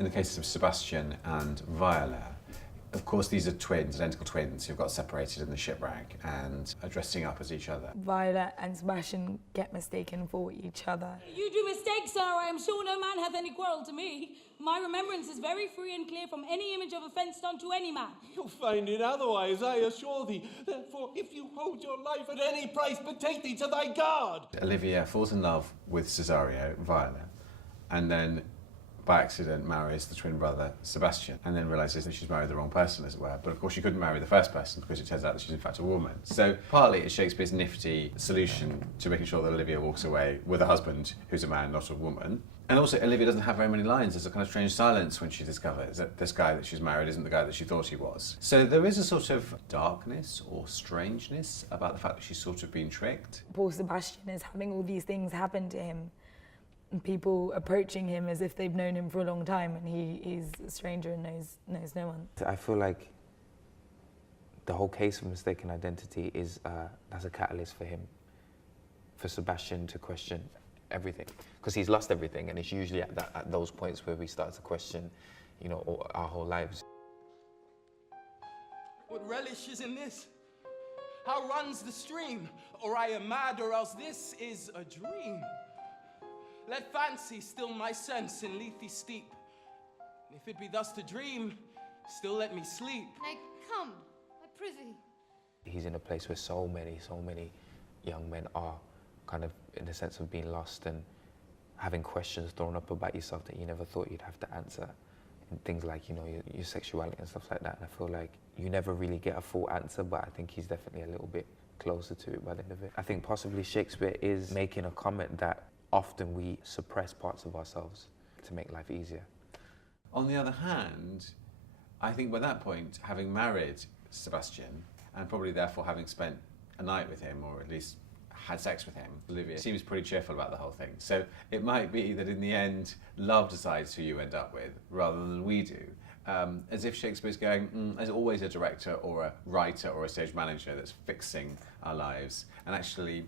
In the cases of Sebastian and Viola, of course these are twins, identical twins, who've got separated in the shipwreck and are dressing up as each other. Viola and Sebastian get mistaken for each other. You do mistake, sir. I am sure no man hath any quarrel to me. My remembrance is very free and clear from any image of offence done to any man. You'll find it otherwise, I assure thee. Therefore, if you hold your life at any price, betake thee to thy God. Olivia falls in love with Cesario, Viola, and then by accident marries the twin brother Sebastian, and then realises that she's married the wrong person, as it were. But of course she couldn't marry the first person because it turns out that she's in fact a woman. So partly it's Shakespeare's nifty solution to making sure that Olivia walks away with a husband who's a man, not a woman. And also Olivia doesn't have very many lines. There's a kind of strange silence when she discovers that this guy that she's married isn't the guy that she thought he was. So there is a sort of darkness or strangeness about the fact that she's sort of been tricked. Poor Sebastian is having all these things happen to him, and people approaching him as if they've known him for a long time, and he's a stranger and knows no one. I feel like the whole case of mistaken identity is as a catalyst for him, for Sebastian to question everything, because he's lost everything, and it's usually at those points where we start to question, you know, our whole lives. What relish is in this? How runs the stream? Or I am mad, or else this is a dream. Let fancy still my sense in Lethe steep. If it be thus to dream, still let me sleep. Nay, come, I prithee. He's in a place where so many young men are kind of in the sense of being lost and having questions thrown up about yourself that you never thought you'd have to answer. And things like, you know, your sexuality and stuff like that. And I feel like you never really get a full answer, but I think he's definitely a little bit closer to it by the end of it. I think possibly Shakespeare is making a comment that often we suppress parts of ourselves to make life easier. On the other hand, I think by that point, having married Sebastian, and probably therefore having spent a night with him, or at least had sex with him, Olivia seems pretty cheerful about the whole thing. So it might be that in the end, love decides who you end up with, rather than we do. As if Shakespeare's going, there's always a director or a writer or a stage manager that's fixing our lives, and actually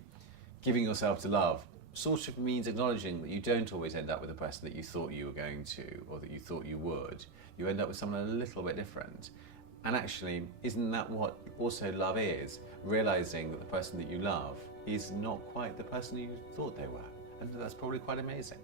giving yourself to love sort of means acknowledging that you don't always end up with the person that you thought you were going to, or that you thought you would. You end up with someone a little bit different. And actually, isn't that what also love is? Realising that the person that you love is not quite the person you thought they were. And that's probably quite amazing.